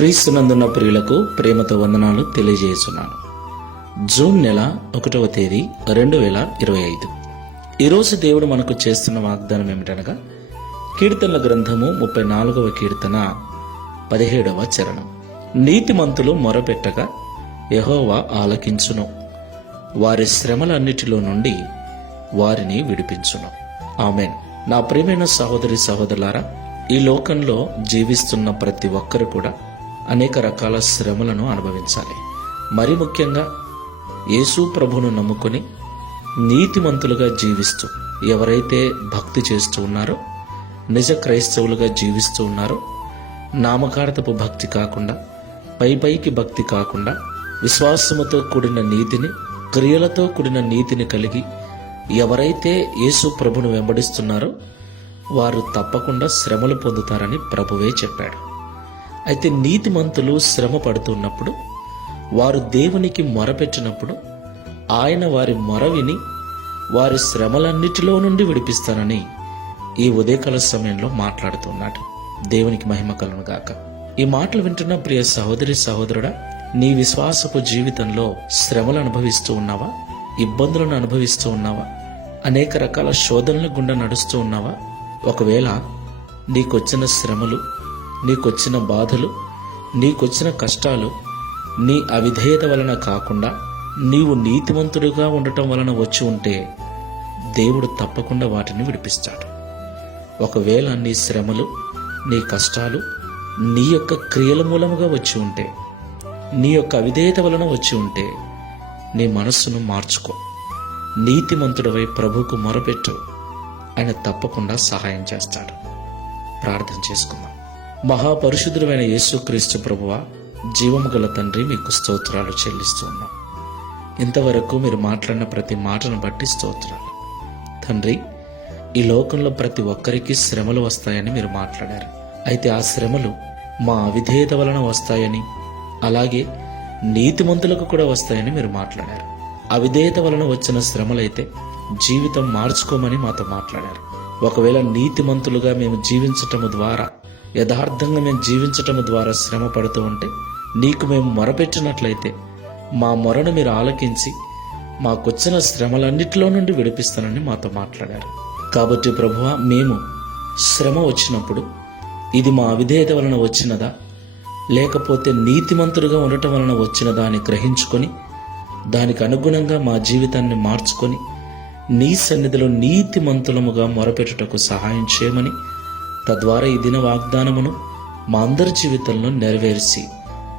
క్రీస్తునందున్న ప్రియులకు ప్రేమతో వందనాలు తెలియజేస్తున్నాను. జూన్ నెల ఒకటవ తేదీ రెండు వేల ఇరవై ఐదు. ఈరోజు దేవుడు మనకు చేస్తున్న వాగ్దానం ఏమిటనగా కీర్తనల గ్రంథము ముప్పై నాలుగవ కీర్తన పదిహేడవ చరణం. నీతిమంతులు మొరపెట్టగా యహోవా ఆలకించును. వారి శ్రమలన్నిటిలో నుండి వారిని విడిపించును. ఆమెన్. నా ప్రియమైన సహోదరి సహోదరులారా ఈ లోకంలో జీవిస్తున్న ప్రతి ఒక్కరు కూడా అనేక రకాల శ్రమలను అనుభవించాలి. మరి ముఖ్యంగా యేసు ప్రభును నమ్ముకొని నీతిమంతులుగా జీవిస్తూ ఎవరైతే భక్తి చేస్తూ ఉన్నారో నిజ క్రైస్తవులుగా జీవిస్తూ ఉన్నారో నామకార్థపు భక్తి కాకుండా పై పైకి భక్తి కాకుండా విశ్వాసముతో కూడిన నీతిని క్రియలతో కూడిన నీతిని కలిగి ఎవరైతే యేసు ప్రభును వెంబడిస్తున్నారో వారు తప్పకుండా శ్రమలు పొందుతారని ప్రభువే చెప్పాడు. అయితే నీతిమంతులు శ్రమ పడుతున్నప్పుడు వారు దేవునికి మొరపెట్టినప్పుడు ఆయన వారి మొర విని వారి శ్రమలన్నిటిలో నుండి విడిపిస్తానని ఈ ఉదయకాల సమయంలో మాట్లాడుతున్నాడు. దేవునికి మహిమ కలును గాక. ఈ మాటలు వింటున్న ప్రియ సహోదరి సహోదరుడా నీ విశ్వాసపు జీవితంలో శ్రమలు అనుభవిస్తూ ఉన్నావా? ఇబ్బందులను అనుభవిస్తూ ఉన్నావా? అనేక రకాల శోధనల గుండా నడుస్తూ ఉన్నావా? ఒకవేళ నీకొచ్చిన శ్రమలు నీకొచ్చిన బాధలు నీకొచ్చిన కష్టాలు నీ అవిధేయత వలన కాకుండా నీవు నీతివంతుడిగా ఉండటం వలన వచ్చి ఉంటే దేవుడు తప్పకుండా వాటిని విడిపిస్తాడు. ఒకవేళ నీ శ్రమలు నీ కష్టాలు నీ యొక్క క్రియల మూలముగా వచ్చి ఉంటే నీ యొక్క అవిధేయత వలన వచ్చి ఉంటే నీ మనస్సును మార్చుకో. నీతిమంతుడవై ప్రభుకు మొరపెట్టు. ఆయన తప్పకుండా సహాయం చేస్తాడు. ప్రార్థన చేసుకుందాం. మహాపరిశుద్ధుడైన యేసుక్రీస్తు ప్రభువ జీవము గల తండ్రి మీకు స్తోత్రాలు చెల్లిస్తూ ఉన్నాం ఇంతవరకు మీరు మాట్లాడిన ప్రతి మాటను బట్టి స్తోత్రాలు. తండ్రి ఈ లోకంలో ప్రతి ఒక్కరికి శ్రమలు వస్తాయని మీరు మాట్లాడారు. అయితే ఆ శ్రమలు మా అవిధేయత వలన వస్తాయని అలాగే నీతిమంతులకు కూడా వస్తాయని మీరు మాట్లాడారు. అవిధేయత వలన వచ్చిన శ్రమలైతే జీవితం మార్చుకోమని మాతో మాట్లాడారు. ఒకవేళ నీతిమంతులుగా మేము జీవించటము ద్వారా యథార్థంగా మేము జీవించటం ద్వారా శ్రమ పడుతూ ఉంటే నీకు మేము మొరపెట్టినట్లయితే మా మొరను మీరు ఆలకించి మాకొచ్చిన శ్రమలన్నిటిలో నుండి విడిపిస్తానని మాతో మాట్లాడారు. కాబట్టి ప్రభువ మేము శ్రమ వచ్చినప్పుడు ఇది మా అవిధేయత వలన వచ్చినదా? లేకపోతే నీతిమంతుడుగా ఉండటం వలన వచ్చినదా అని గ్రహించుకొని దానికి అనుగుణంగా మా జీవితాన్ని మార్చుకొని నీ సన్నిధిలో నీతిమంతులముగా మొరపెట్టుటకు సహాయం చేయమని తద్వారా ఈ దిన వాగ్దానమును మా అందరి జీవితంలో నెరవేర్చి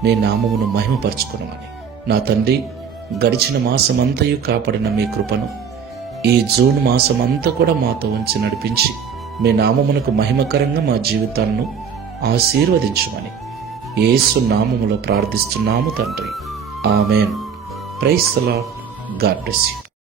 మీ నామమును మహిమపరచుకునమని. నా తండ్రి గడిచిన మాసమంతయు కాపాడిన మీ కృపను ఈ జూన్ మాసమంతా కూడా మాతో ఉంచి నడిపించి మీ నామమునకు మహిమకరంగా మా జీవితాలను ఆశీర్వదించమని యేసు నామములో ప్రార్థిస్తున్నాము తండ్రి. Amen. Praise lord God bless you.